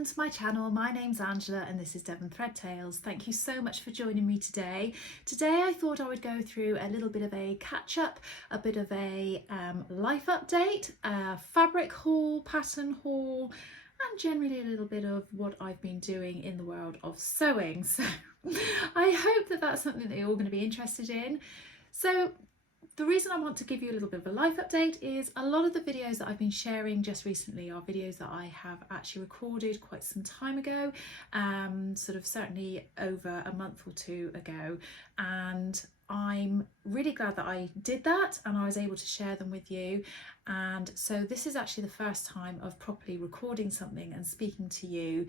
welcome to my channel. My name's Angela and this is Devon Thread Tales. Thank you so much for joining me today. Today I thought I would go through a little bit of a catch up, a bit of a life update, a fabric haul, pattern haul, and generally a little bit of what I've been doing in the world of sewing. So I hope that that's something that you're all going to be interested in. So the reason I want to give you a little bit of a life update is a lot of the videos that I've been sharing just recently are videos that I have actually recorded quite some time ago, sort of certainly over a month or two ago, and I'm really glad that I did that and I was able to share them with you. And so this is actually the first time of properly recording something and speaking to you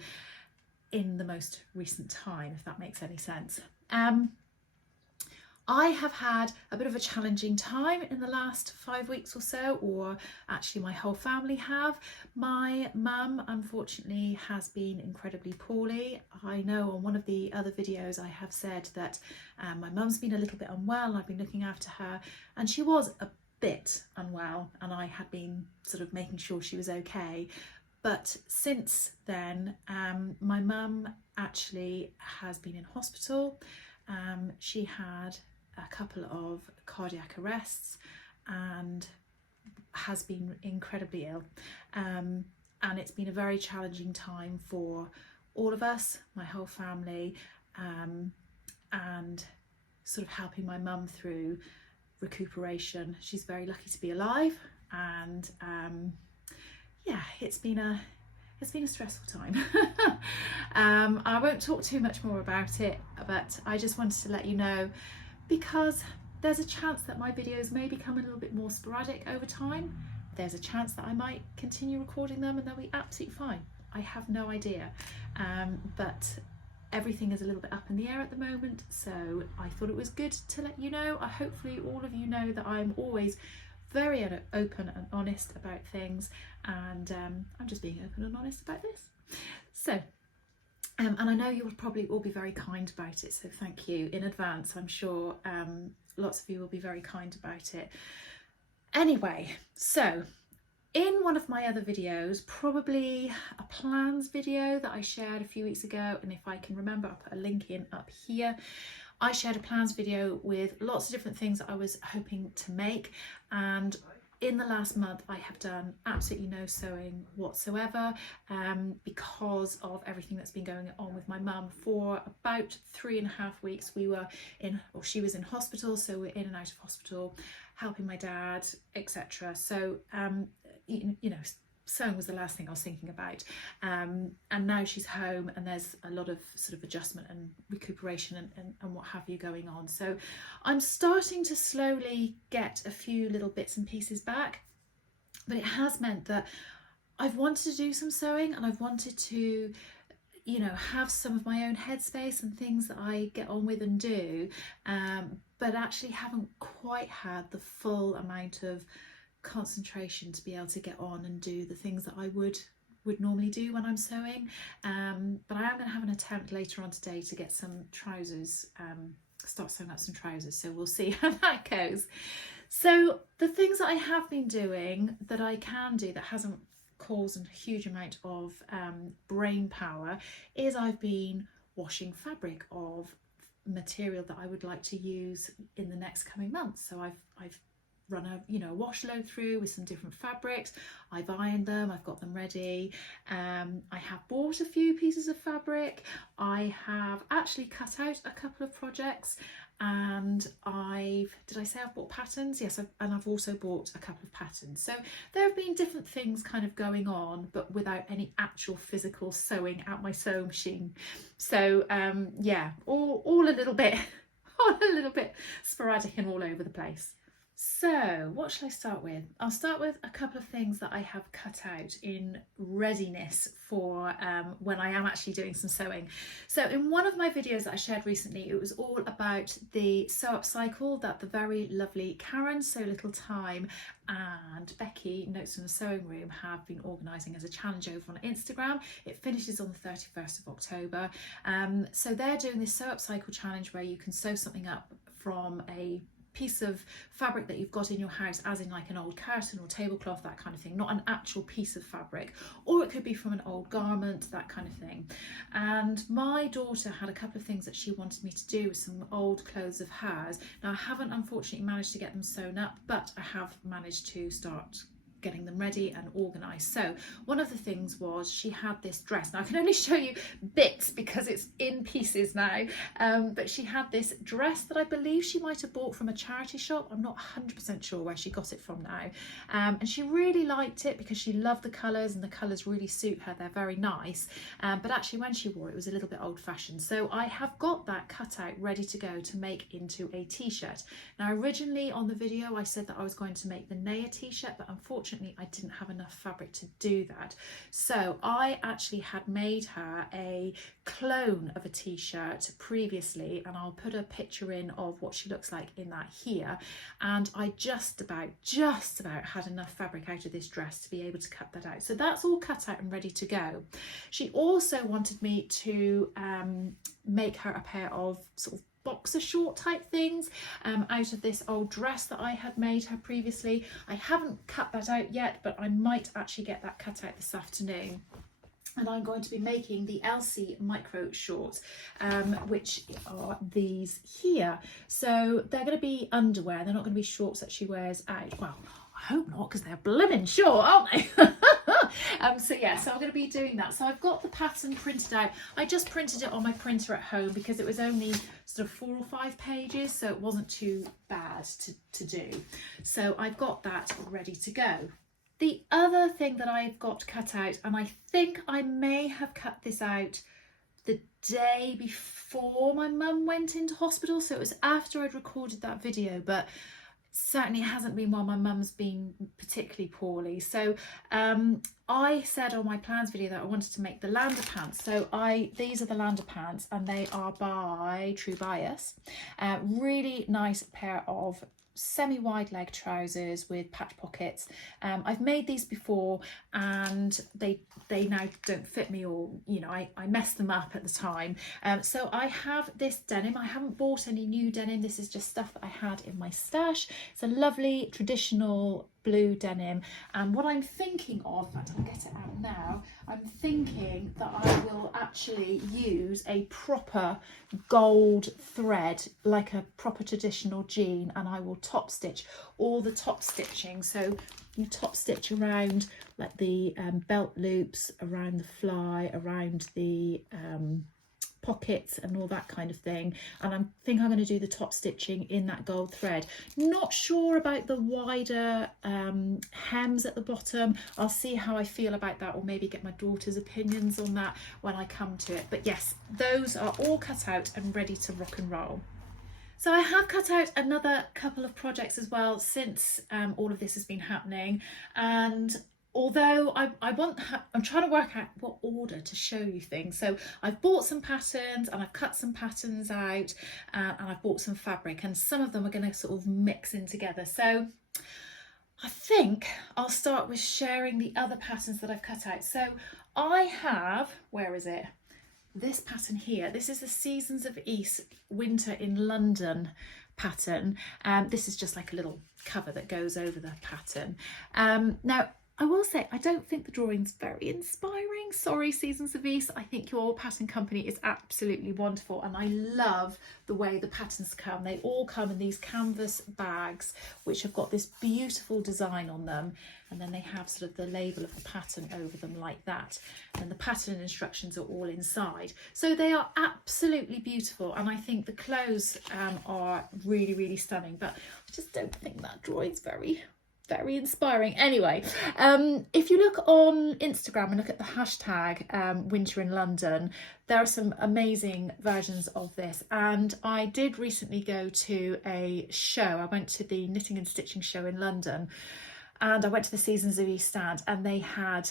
in the most recent time, if that makes any sense. I have had a bit of a challenging time in the last 5 weeks or so, or actually my whole family have. My mum unfortunately has been incredibly poorly. I know on one of the other videos I have said that my mum's been a little bit unwell. I've been looking after her and she was a bit unwell and I had been sort of making sure she was okay. But since then, my mum actually has been in hospital. She had a couple of cardiac arrests and has been incredibly ill. And it's been a very challenging time for all of us, my whole family, and sort of helping my mum through recuperation. She's very lucky to be alive, and yeah, it's been a stressful time. I won't talk too much more about it, but I just wanted to let you know, because there's a chance that my videos may become a little bit more sporadic over time. There's a chance that I might continue recording them and they'll be absolutely fine. I have no idea, but everything is a little bit up in the air at the moment, so I thought it was good to let you know. Hopefully all of you know that I'm always very open and honest about things, and I'm just being open and honest about this. So and I know you'll probably all be very kind about it, so thank you in advance. I'm sure lots of you will be very kind about it. Anyway, so in one of my other videos, probably a plans video that I shared a few weeks ago, and if I can remember, I'll put a link in up here. I shared a plans video with lots of different things that I was hoping to make, and in the last month I have done absolutely no sewing whatsoever, because of everything that's been going on with my mum. For about 3.5 weeks she was in hospital, so we're in and out of hospital, helping my dad, etc. So you know, sewing was the last thing I was thinking about, and now she's home and there's a lot of sort of adjustment and recuperation and what have you going on. So I'm starting to slowly get a few little bits and pieces back, but it has meant that I've wanted to do some sewing and I've wanted to, you know, have some of my own headspace and things that I get on with and do, but actually haven't quite had the full amount of concentration to be able to get on and do the things that I would normally do when I'm sewing. But I am going to have an attempt later on today to get some trousers, start sewing up some trousers, so we'll see how that goes. So the things that I have been doing that I can do that hasn't caused a huge amount of brain power is I've been washing fabric of material that I would like to use in the next coming months. So I've run a wash load through with some different fabrics. I've ironed them, I've got them ready. I have bought a few pieces of fabric. I have actually cut out a couple of projects, and did I say I've bought patterns? Yes, and I've also bought a couple of patterns. So there have been different things kind of going on, but without any actual physical sewing out my sewing machine. So yeah, all a little bit sporadic and all over the place. So what shall I start with? I'll start with a couple of things that I have cut out in readiness for when I am actually doing some sewing. So in one of my videos that I shared recently, it was all about the sew up cycle that the very lovely Karen, So Little Time, and Becky, Notes from the Sewing Room, have been organising as a challenge over on Instagram. It finishes on the 31st of October. So they're doing this sew up cycle challenge where you can sew something up from a piece of fabric that you've got in your house, as in like an old curtain or tablecloth, that kind of thing, not an actual piece of fabric, or it could be from an old garment, that kind of thing. And my daughter had a couple of things that she wanted me to do with some old clothes of hers. Now I haven't unfortunately managed to get them sewn up, but I have managed to start getting them ready and organised. So one of the things was she had this dress. Now I can only show you bits because it's in pieces now, but she had this dress that I believe she might have bought from a charity shop. I'm not 100% sure where she got it from now, and she really liked it because she loved the colours, and the colours really suit her, they're very nice, but actually when she wore it, it was a little bit old-fashioned. So I have got that cut out ready to go to make into a t-shirt. Now originally on the video I said that I was going to make the Naya t-shirt, but unfortunately I didn't have enough fabric to do that. So I actually had made her a clone of a t-shirt previously, and I'll put a picture in of what she looks like in that here. And I just about had enough fabric out of this dress to be able to cut that out. So that's all cut out and ready to go. She also wanted me to make her a pair of sort of boxer short type things out of this old dress that I had made her previously. I haven't cut that out yet, but I might actually get that cut out this afternoon. And I'm going to be making the Elsie micro shorts, which are these here. So they're going to be underwear, they're not going to be shorts that she wears out. Well, I hope not, because they're blooming short, aren't they? So yeah, so I'm going to be doing that. So I've got the pattern printed out. I just printed it on my printer at home because it was only sort of 4 or 5 pages, so it wasn't too bad to do. So I've got that ready to go. The other thing that I've got cut out, and I think I may have cut this out the day before my mum went into hospital, so it was after I'd recorded that video, but certainly hasn't been while my mum's been particularly poorly. So I said on my plans video that I wanted to make the Lander pants. So these are the Lander pants, and they are by True Bias. Really nice pair of semi-wide leg trousers with patch pockets. I've made these before and they now don't fit me, or you know, I messed them up at the time. So I have this denim. I haven't bought any new denim, this is just stuff that I had in my stash. It's a lovely traditional blue denim, and what I'm thinking of, in fact I'll get it out now, I'm thinking that I will actually use a proper gold thread, like a proper traditional jean, and I will top stitch all the top stitching. So you top stitch around like the belt loops, around the fly, around the pockets and all that kind of thing, and I think I'm going to do the top stitching in that gold thread. Not sure about the wider hems at the bottom. I'll see how I feel about that, or maybe get my daughter's opinions on that when I come to it. But yes, those are all cut out and ready to rock and roll. So I have cut out another couple of projects as well since all of this has been happening, and although I'm trying to work out what order to show you things. So I've bought some patterns and I've cut some patterns out, and I've bought some fabric, and some of them are going to sort of mix in together. So I think I'll start with sharing the other patterns that I've cut out. So I have, where is it? This pattern here. This is the Seasons of East Winter in London pattern. This is just like a little cover that goes over the pattern. Now I will say, I don't think the drawing's very inspiring. Sorry, Seasons of East. I think your pattern company is absolutely wonderful, and I love the way the patterns come. They all come in these canvas bags, which have got this beautiful design on them, and then they have sort of the label of the pattern over them like that. And the pattern instructions are all inside. So they are absolutely beautiful, and I think the clothes are really, really stunning, but I just don't think that drawing's very inspiring. Anyway, if you look on Instagram and look at the hashtag Winter in London, there are some amazing versions of this, and I did recently go to a show. I went to the Knitting and Stitching show in London, and I went to the Seasons of East stand, and they had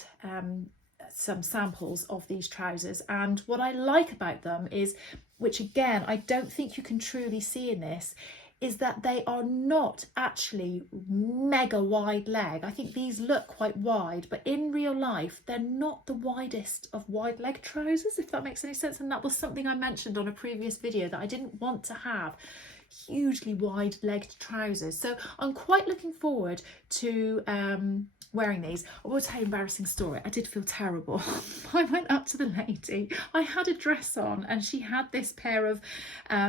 some samples of these trousers, and what I like about them is, which again I don't think you can truly see in this, is that they are not actually mega wide leg. I think these look quite wide, but in real life, they're not the widest of wide leg trousers, if that makes any sense. And that was something I mentioned on a previous video, that I didn't want to have hugely wide legged trousers. So I'm quite looking forward to wearing these. I will tell you an embarrassing story. I did feel terrible. I went up to the lady, I had a dress on and she had this pair of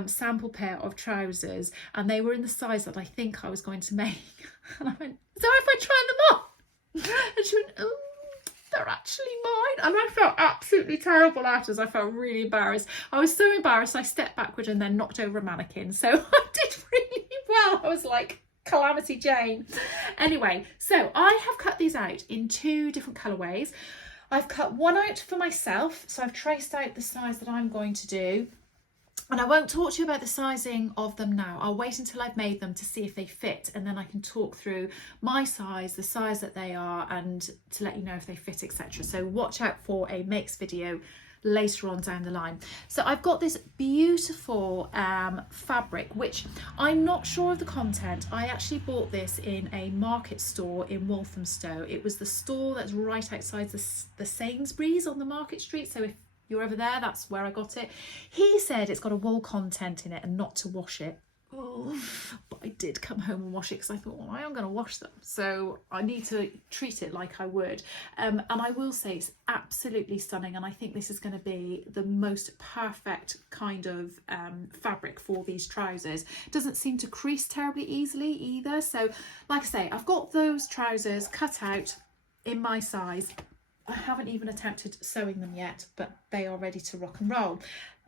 sample pair of trousers and they were in the size that I think I was going to make. And I went, so if I try them on? And she went, oh, they're actually mine. And I felt absolutely terrible afterwards. I felt really embarrassed. I was so embarrassed I stepped backward and then knocked over a mannequin. So I did really well. I was like Calamity Jane. Anyway, so I have cut these out in 2 different colourways. I've cut one out for myself, so I've traced out the size that I'm going to do. And I won't talk to you about the sizing of them now. I'll wait until I've made them to see if they fit, and then I can talk through my size, the size that they are, and to let you know if they fit, etc. So watch out for a makes video later on down the line. So I've got this beautiful fabric, which I'm not sure of the content. I actually bought this in a market store in Walthamstow. It was the store that's right outside the Sainsbury's on the Market Street. So if you're over there, that's where I got it. He said it's got a wool content in it and not to wash it. Oh, but I did come home and wash it because I thought, well, I am going to wash them, so I need to treat it like I would. And I will say it's absolutely stunning, and I think this is going to be the most perfect kind of fabric for these trousers. It doesn't seem to crease terribly easily either. So like I say, I've got those trousers cut out in my size. I haven't even attempted sewing them yet, but they are ready to rock and roll.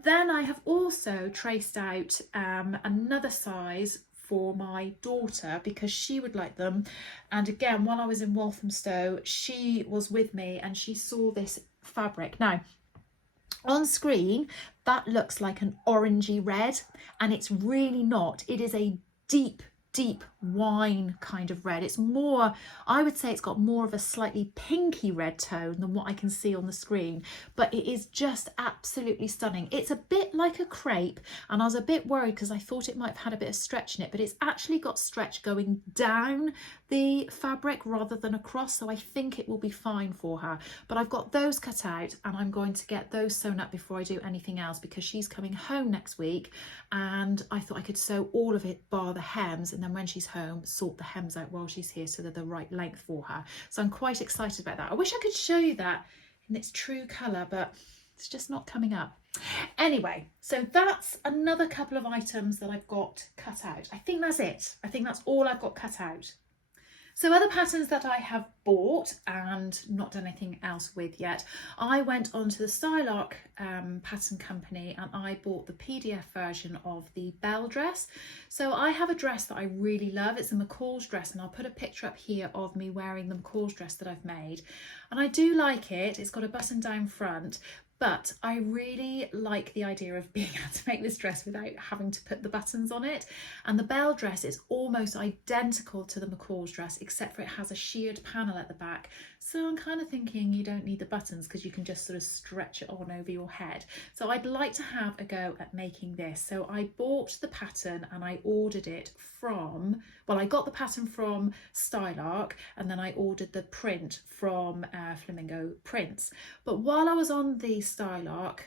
Then I have also traced out another size for my daughter because she would like them. And again, while I was in Walthamstow, she was with me and she saw this fabric. Now, on screen, that looks like an orangey red, and it's really not. It is a deep wine kind of red. It's more, I would say it's got more of a slightly pinky red tone than what I can see on the screen, but it is just absolutely stunning. It's a bit like a crepe, and I was a bit worried because I thought it might have had a bit of stretch in it, but it's actually got stretch going down the fabric rather than across, so I think it will be fine for her. But I've got those cut out and I'm going to get those sewn up before I do anything else because she's coming home next week, and I thought I could sew all of it bar the hems, and then when she's home sort the hems out while she's here so they're the right length for her. So I'm quite excited about that. I wish I could show you that in its true colour, but it's just not coming up. Anyway, so that's another couple of items that I've got cut out. I think that's it. I think that's all I've got cut out. So other patterns that I have bought and not done anything else with yet, I went onto the Stylark pattern company and I bought the PDF version of the Belle dress. So I have a dress that I really love. It's a McCalls dress, and I'll put a picture up here of me wearing the McCalls dress that I've made. And I do like it. It's got a button down front, but I really like the idea of being able to make this dress without having to put the buttons on it. And the Belle dress is almost identical to the McCalls dress, except for it has a sheared panel at the back. So I'm kind of thinking you don't need the buttons because you can just sort of stretch it on over your head. So I'd like to have a go at making this. So I bought the pattern and I ordered it from, well, I got the pattern from Stylark, and then I ordered the print from Flamingo Prints. But while I was on the Stylark,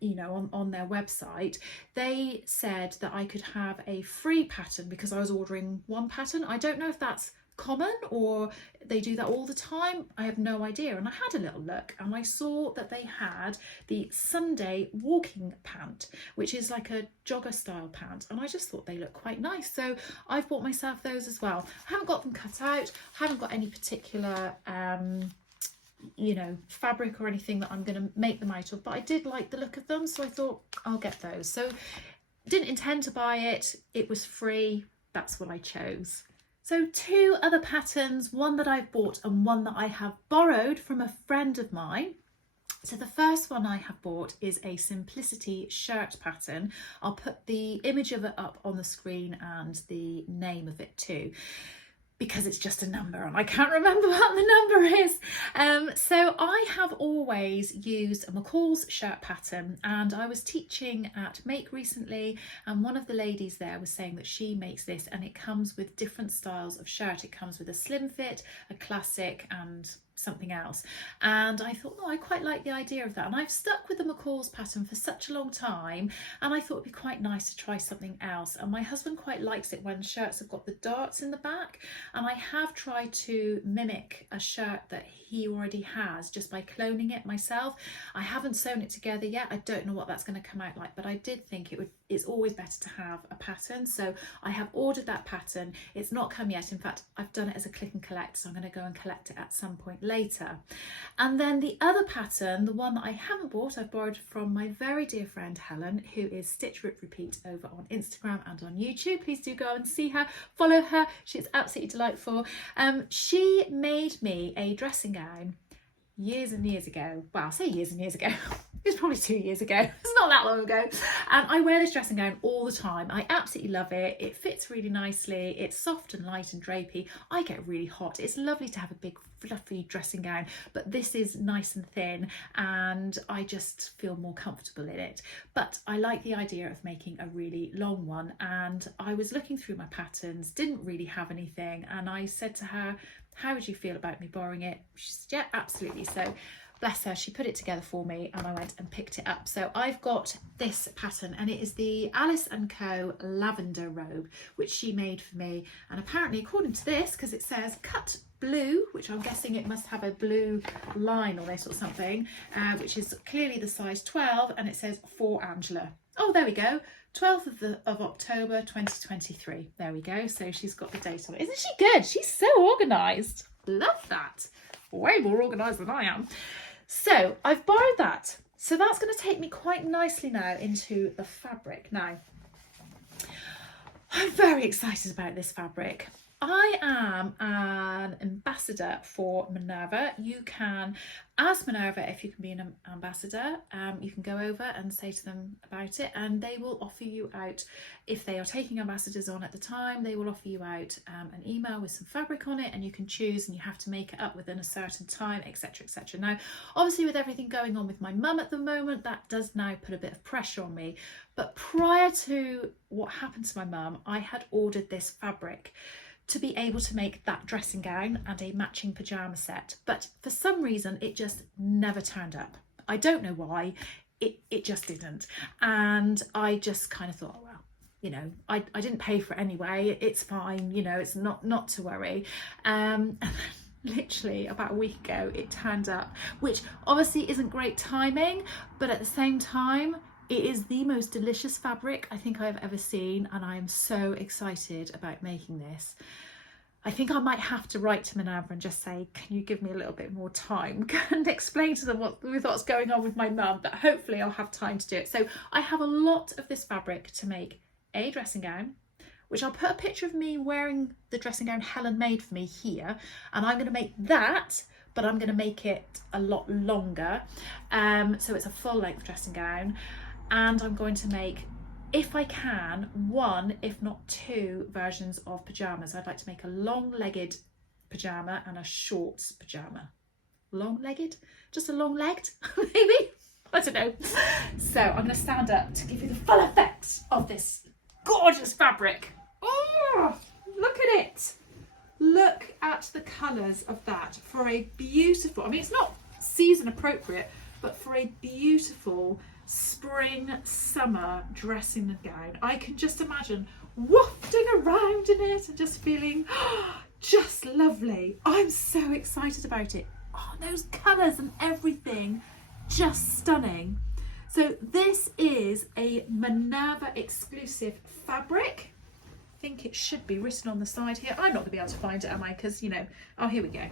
you know, on their website, they said that I could have a free pattern because I was ordering one pattern. I don't know if that's common or they do that all the time. I have no idea. And I had a little look and I saw that they had the Sunday walking pant, which is like a jogger style pant, and I just thought they looked quite nice, so I've bought myself those as well. I haven't got them cut out, I haven't got any particular you know, fabric or anything that I'm going to make them out of, but I did like the look of them, so I thought I'll get those. So didn't intend to buy it, it was free, that's what I chose. So 2 other patterns, one that I've bought and one that I have borrowed from a friend of mine. So the first one I have bought is a Simplicity shirt pattern. I'll put the image of it up on the screen and the name of it too, because it's just a number and I can't remember what the number is. So I have always used a McCalls shirt pattern, and I was teaching at Make recently, and one of the ladies there was saying that she makes this and it comes with different styles of shirt. It comes with a slim fit, a classic, and something else. And I thought, oh, I quite like the idea of that. And I've stuck with the McCalls pattern for such a long time, and I thought it'd be quite nice to try something else. And my husband quite likes it when shirts have got the darts in the back, and I have tried to mimic a shirt that he already has just by cloning it myself. I haven't sewn it together yet. I don't know what that's going to come out like, but I did think it's always better to have a pattern. So I have ordered that pattern. It's not come yet. In fact, I've done it as a click and collect, so I'm going to go and collect it at some point later. And then the other pattern, the one that I haven't bought, I've borrowed from my very dear friend Helen, who is Stitch Rip Repeat over on Instagram and on YouTube. Please do go and see her, follow her. She's absolutely delightful. She made me a dressing gown years and years ago. Well, I say years and years ago. It's probably 2 years ago. It's not that long ago. And I wear this dressing gown all the time. I absolutely love it. It fits really nicely. It's soft and light and drapey. I get really hot. It's lovely to have a big fluffy dressing gown, but this is nice and thin and I just feel more comfortable in it. But I like the idea of making a really long one, and I was looking through my patterns, didn't really have anything, and I said to her, how would you feel about me borrowing it? She said, yeah, absolutely. So bless her, she put it together for me and I went and picked it up. So I've got this pattern, and it is the Alice & Co Lavender Robe, which she made for me. And apparently, according to this, because it says cut blue, which I'm guessing it must have a blue line on it or something, which is clearly the size 12, and it says for Angela. Oh, there we go. 12th of October 2023. There we go. So she's got the date on it. Isn't she good? She's so organised. Love that. Way more organised than I am. So I've borrowed that. So that's going to take me quite nicely now into the fabric. Now, I'm very excited about this fabric. I am an ambassador for Minerva. You can ask Minerva if you can be an ambassador. You can go over and say to them about it, and they will offer you out, if they are taking ambassadors on at the time, they will offer you out an email with some fabric on it, and you can choose, and you have to make it up within a certain time, etc, etc. Now, obviously with everything going on with my mum at the moment, that does now put a bit of pressure on me. But prior to what happened to my mum, I had ordered this fabric to be able to make that dressing gown and a matching pyjama set, but for some reason it just never turned up. I don't know why, it just didn't. And I just kind of thought, oh, well, you know, I didn't pay for it anyway, it's fine, you know, it's not to worry. And then literally about a week ago it turned up, which obviously isn't great timing, but at the same time it is the most delicious fabric I think I've ever seen, and I am so excited about making this. I think I might have to write to Minerva and just say, can you give me a little bit more time and explain to them what's going on with my mum, but hopefully I'll have time to do it. So I have a lot of this fabric to make a dressing gown, which I'll put a picture of me wearing the dressing gown Helen made for me here, and I'm going to make that, but I'm going to make it a lot longer. So it's a full length dressing gown. And I'm going to make, if I can, one, if not two versions of pyjamas. I'd like to make a long-legged pyjama and a shorts pyjama. Long-legged? Just a long-legged, maybe? I don't know. So I'm going to stand up to give you the full effect of this gorgeous fabric. Oh, look at it. Look at the colours of that for a beautiful, I mean, it's not season appropriate, but for a beautiful spring summer dressing gown. I can just imagine wafting around in it and just feeling just lovely. I'm so excited about it. Oh, those colours and everything, just stunning. So this is a Minerva exclusive fabric. I think it should be written on the side here. I'm not going to be able to find it, am I? Because, you know, oh, here we go.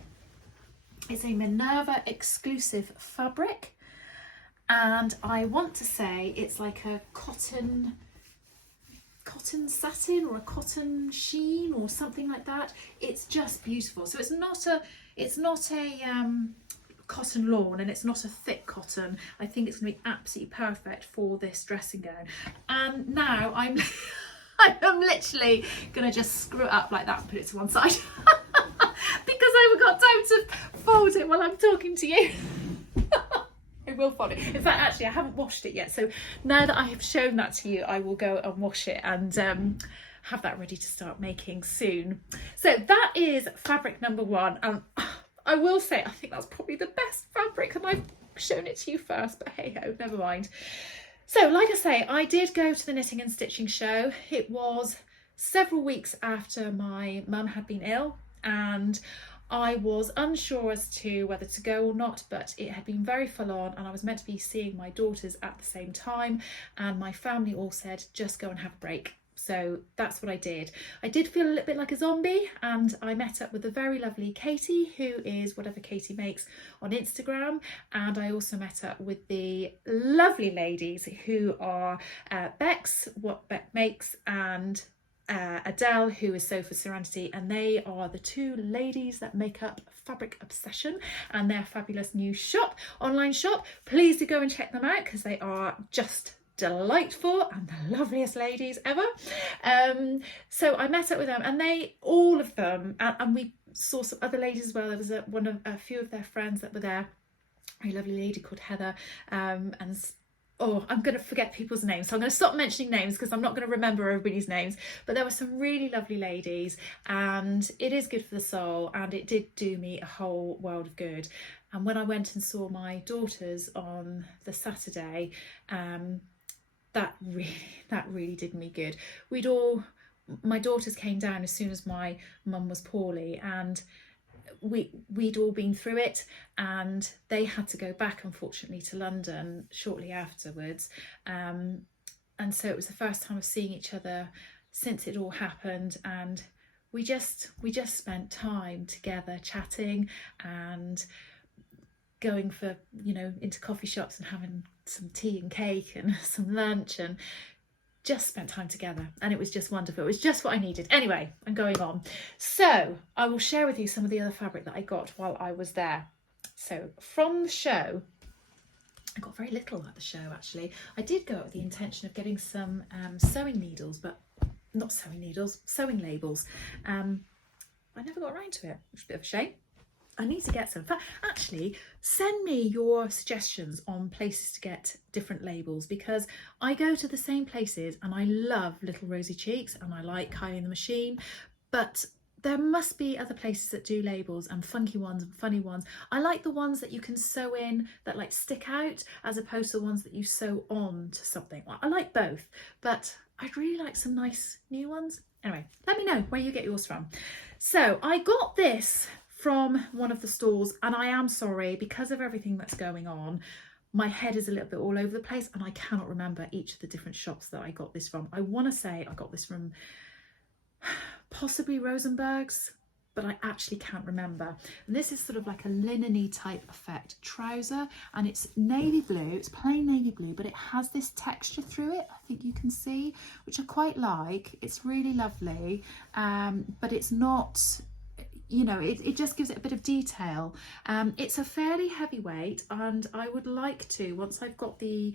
It's a Minerva exclusive fabric. And I want to say it's like a cotton satin or a cotton sheen or something like that. It's just beautiful. So it's not a cotton lawn, and it's not a thick cotton. I think it's going to be absolutely perfect for this dressing gown. And now I'm literally going to just screw it up like that and put it to one side because I haven't got time to fold it while I'm talking to you. I will fold it. In fact, actually, I haven't washed it yet. So now that I have shown that to you, I will go and wash it and have that ready to start making soon. So that is fabric number one. I will say, I think that's probably the best fabric, and I've shown it to you first, but hey ho, never mind. So like I say, I did go to the knitting and stitching show. It was several weeks after my mum had been ill, and I was unsure as to whether to go or not, but it had been very full on, and I was meant to be seeing my daughters at the same time, and my family all said just go and have a break. So that's what I did. I did feel a little bit like a zombie, and I met up with the very lovely Katie, who is Whatever Katie Makes on Instagram, and I also met up with the lovely ladies who are Bex, What Beck Makes, and Adele, who is Sew for Serenity, and they are the two ladies that make up Fabric Obsession and their fabulous new shop, online shop. Please do go and check them out because they are just delightful and the loveliest ladies ever. So I met up with them, and they, all of them, and we saw some other ladies as well. There was a few of their friends that were there, a lovely lady called Heather, and oh, I'm going to forget people's names, so I'm going to stop mentioning names because I'm not going to remember everybody's names. But there were some really lovely ladies, and it is good for the soul, and it did do me a whole world of good. And when I went and saw my daughters on the Saturday, that really did me good. My daughters came down as soon as my mum was poorly, and we'd all been through it, and they had to go back, unfortunately, to London shortly afterwards, and so it was the first time of seeing each other since it all happened, and we just spent time together chatting and going for, into coffee shops and having some tea and cake and some lunch, and just spent time together, and it was just wonderful. It was just what I needed. Anyway, I'm going on. So I will share with you some of the other fabric that I got while I was there. So from the show, I got very little at the show, actually. I did go with the intention of getting some sewing needles, but not sewing needles, sewing labels. I never got around to it, which is a bit of a shame. I need to get some. Actually, send me your suggestions on places to get different labels, because I go to the same places and I love Little Rosy Cheeks and I like Kylie and the Machine, but there must be other places that do labels, and funky ones and funny ones. I like the ones that you can sew in that like stick out, as opposed to the ones that you sew on to something. I like both, but I'd really like some nice new ones. Anyway, let me know where you get yours from. So I got this from one of the stalls, and I am sorry, because of everything that's going on, my head is a little bit all over the place and I cannot remember each of the different shops that I got this from. I want to say I got this from possibly Rosenberg's, but I actually can't remember. And this is sort of like a linen-y type effect trouser, and it's navy blue, it's plain navy blue, but it has this texture through it, I think you can see, which I quite like. It's really lovely, but it's not, it just gives it a bit of detail. It's a fairly heavy weight, and I would like to, once I've got the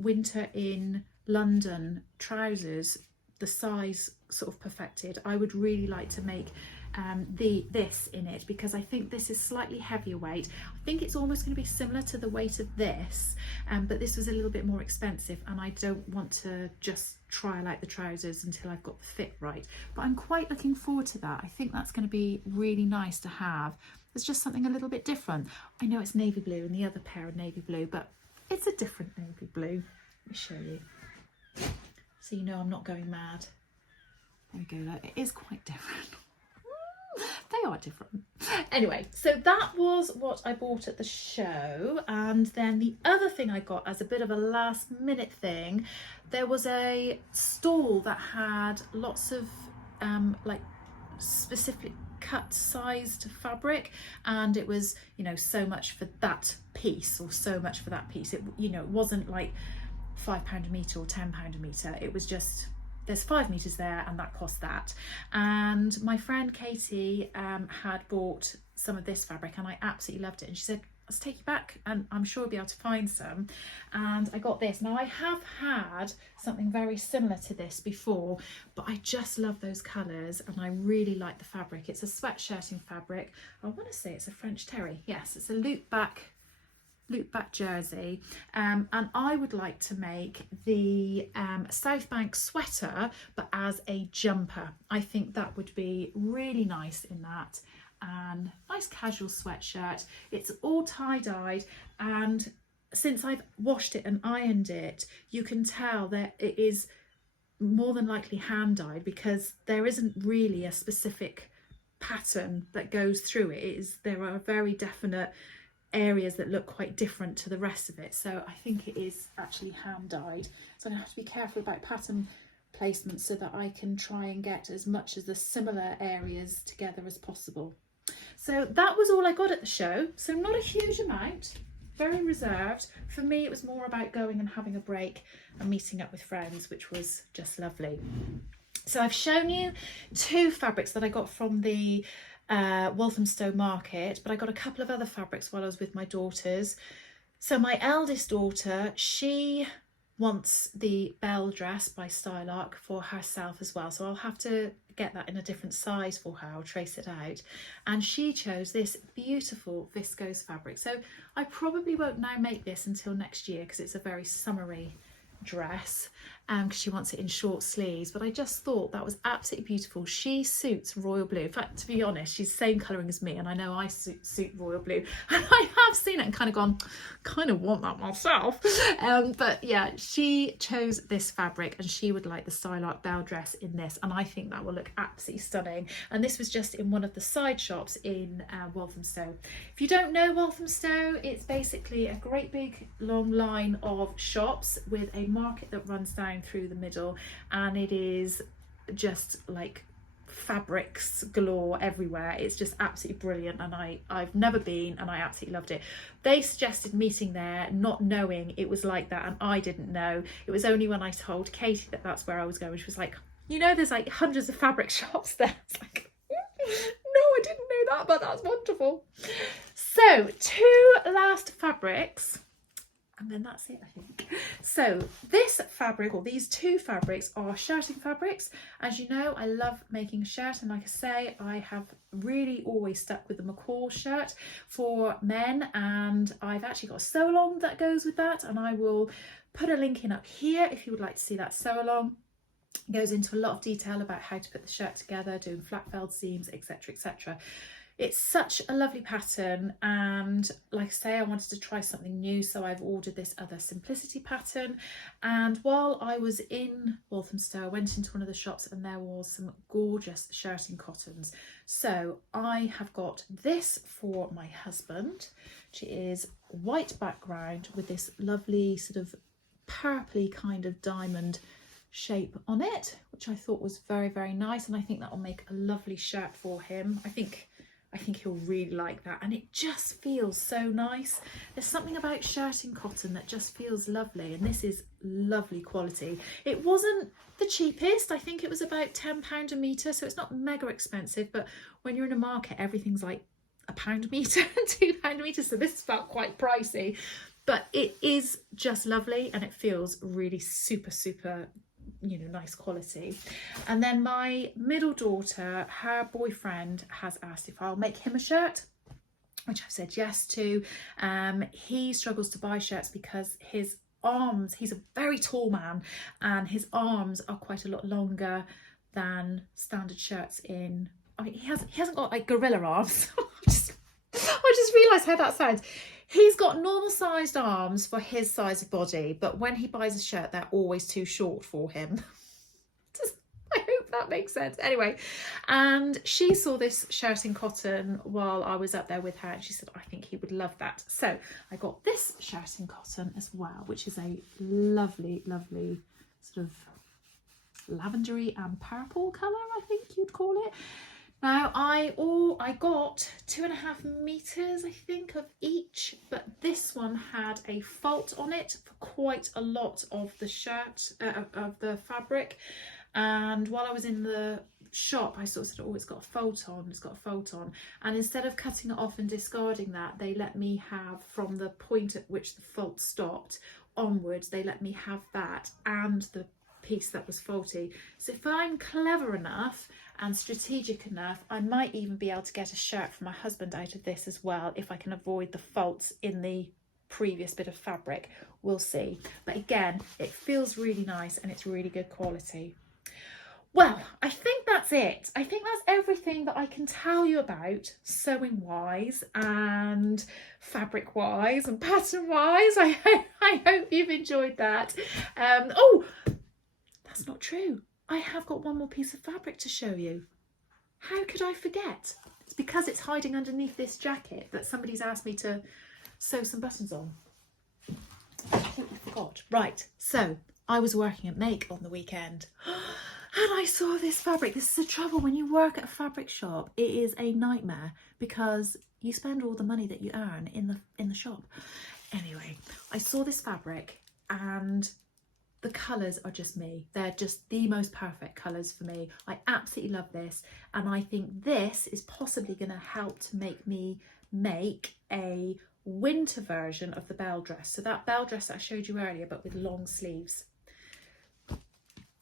winter in London trousers, the size sort of perfected, I would really like to make this in it, because I think this is slightly heavier weight. I think it's almost going to be similar to the weight of this, but this was a little bit more expensive, and I don't want to just trial out the trousers until I've got the fit right. But I'm quite looking forward to that. I think that's going to be really nice to have. It's just something a little bit different. I know it's navy blue and the other pair are navy blue, but it's a different navy blue. Let me show you, so you know I'm not going mad. There we go, it is quite different. They are different. Anyway, so that was what I bought at the show. And then the other thing I got as a bit of a last minute thing, there was a stall that had lots of like specific cut sized fabric, and it was, so much for that piece, or so much for that piece. It, it wasn't like £5 a metre or £10 a metre. It was just, there's 5 meters there and that cost that. And my friend Katie had bought some of this fabric, and I absolutely loved it, and she said, let's take you back and I'm sure we'll be able to find some. And I got this. Now I have had something very similar to this before, but I just love those colours and I really like the fabric. It's a sweatshirting fabric. I want to say it's a French terry. Yes, it's a loop back jersey, and I would like to make the Southbank sweater, but as a jumper. I think that would be really nice in that, and nice casual sweatshirt. It's all tie-dyed, and since I've washed it and ironed it, you can tell that it is more than likely hand dyed, because there isn't really a specific pattern that goes through it. There are very definite areas that look quite different to the rest of it, so I think it is actually hand dyed. So I have to be careful about pattern placement so that I can try and get as much of the similar areas together as possible. So that was all I got at the show, so not a huge amount, very reserved. For me, it was more about going and having a break and meeting up with friends, which was just lovely. So I've shown you 2 fabrics that I got from the Walthamstow market, but I got a couple of other fabrics while I was with my daughters. So my eldest daughter, she wants the Belle dress by Stylark for herself as well, so I'll have to get that in a different size for her. I'll trace it out. And she chose this beautiful viscose fabric, so I probably won't now make this until next year because it's a very summery dress, because she wants it in short sleeves, but I just thought that was absolutely beautiful. She suits royal blue. In fact, to be honest, she's the same colouring as me, and I know I suit royal blue, and I have seen it and kind of gone, kind of want that myself. But yeah, she chose this fabric and she would like the Stylark Belle dress in this, and I think that will look absolutely stunning. And this was just in one of the side shops in Walthamstow. If you don't know Walthamstow, it's basically a great big long line of shops with a market that runs down through the middle, and it is just like fabrics galore everywhere. It's just absolutely brilliant, and I've never been, and I absolutely loved it. They suggested meeting there, not knowing it was like that, and I didn't know. It was only when I told Katie that that's where I was going, she was like, you know, there's like hundreds of fabric shops there. It's like, no, I didn't know that, but that's wonderful. So 2 last fabrics, and then that's it, I think. So this fabric, or these 2 fabrics, are shirting fabrics. As you know, I love making a shirt, and like I say, I have really always stuck with the McCalls shirt for men, and I've actually got a sew along that goes with that, and I will put a link in up here if you would like to see that sew along. It goes into a lot of detail about how to put the shirt together, doing flat felled seams, etc, etc. It's such a lovely pattern, and like I say, I wanted to try something new, so I've ordered this other Simplicity pattern. And while I was in Walthamstow, I went into one of the shops and there was some gorgeous shirting cottons. So I have got this for my husband, which is white background with this lovely sort of purpley kind of diamond shape on it, which I thought was very, very nice, and I think that will make a lovely shirt for him. I think he'll really like that, and it just feels so nice. There's something about shirting cotton that just feels lovely, and this is lovely quality. It wasn't the cheapest. I think it was about £10 a metre, so it's not mega expensive, but when you're in a market, everything's like £1 a metre, £2 a metre, so this felt quite pricey, but it is just lovely, and it feels really super, super, you know, nice quality. And then my middle daughter, her boyfriend has asked if I'll make him a shirt, which I've said yes to. He struggles to buy shirts because his arms, he's a very tall man, and his arms are quite a lot longer than standard shirts in, I mean, he hasn't got like gorilla arms. I just realised how that sounds. He's got normal sized arms for his size of body, but when he buys a shirt, they're always too short for him. I hope that makes sense. Anyway, and she saw this shirting cotton while I was up there with her, and she said, I think he would love that. So I got this shirting cotton as well, which is a lovely, lovely sort of lavendery and purple colour, I think you'd call it. Now I got 2.5 meters, I think, of each, but this one had a fault on it for quite a lot of the shirt, of the fabric. And while I was in the shop, I sort of said, oh, it's got a fault on, it's got a fault on. And instead of cutting it off and discarding that, they let me have, from the point at which the fault stopped onwards, they let me have that and the piece that was faulty. So if I'm clever enough and strategic enough, I might even be able to get a shirt for my husband out of this as well, if I can avoid the faults in the previous bit of fabric. We'll see. But again, it feels really nice and it's really good quality. Well, I think that's it. I think that's everything that I can tell you about sewing wise and fabric wise and pattern wise. I hope you've enjoyed that. Oh, that's not true. I have got one more piece of fabric to show you. How could I forget? It's because it's hiding underneath this jacket that somebody's asked me to sew some buttons on. I completely forgot. Right, so I was working at Make on the weekend and I saw this fabric. This is the trouble when you work at a fabric shop. It is a nightmare because you spend all the money that you earn in the shop. Anyway, I saw this fabric and the colours are just me. They're just the most perfect colours for me. I absolutely love this, and I think this is possibly going to help to make me make a winter version of the Belle dress. So that Belle dress that I showed you earlier, but with long sleeves.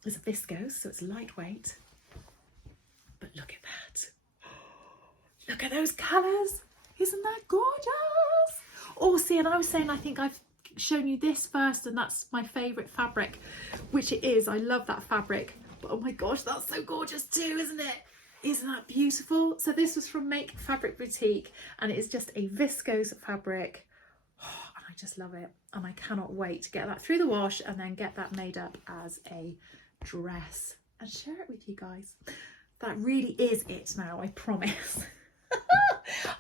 It's a viscose, so it's lightweight. But look at that. Look at those colours. Isn't that gorgeous? Oh, see, and I was saying I think I've shown you this first, and that's my favourite fabric, which it is. I love that fabric, but oh my gosh, that's so gorgeous too, isn't it? Isn't that beautiful? So this was from Make Fabric Boutique, and it is just a viscose fabric. Oh, and I just love it, and I cannot wait to get that through the wash and then get that made up as a dress and share it with you guys. That really is it now, I promise.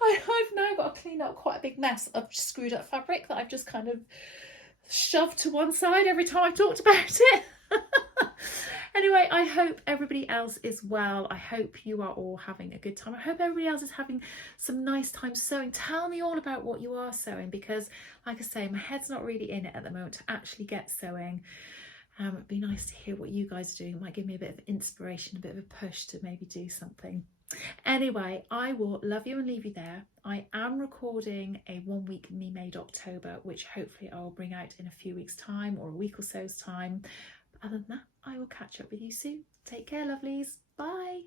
I've now got to clean up quite a big mess of screwed up fabric that I've just kind of shoved to one side every time I've talked about it. Anyway, I hope everybody else is well. I hope you are all having a good time. I hope everybody else is having some nice time sewing. Tell me all about what you are sewing, because like I say, my head's not really in it at the moment to actually get sewing. It'd be nice to hear what you guys are doing. It might give me a bit of inspiration, a bit of a push to maybe do something. Anyway, I will love you and leave you there. I am recording a 1 week Me Made October, which hopefully I will bring out in a few weeks time or a week or so's time. But other than that, I will catch up with you soon. Take care, lovelies. Bye.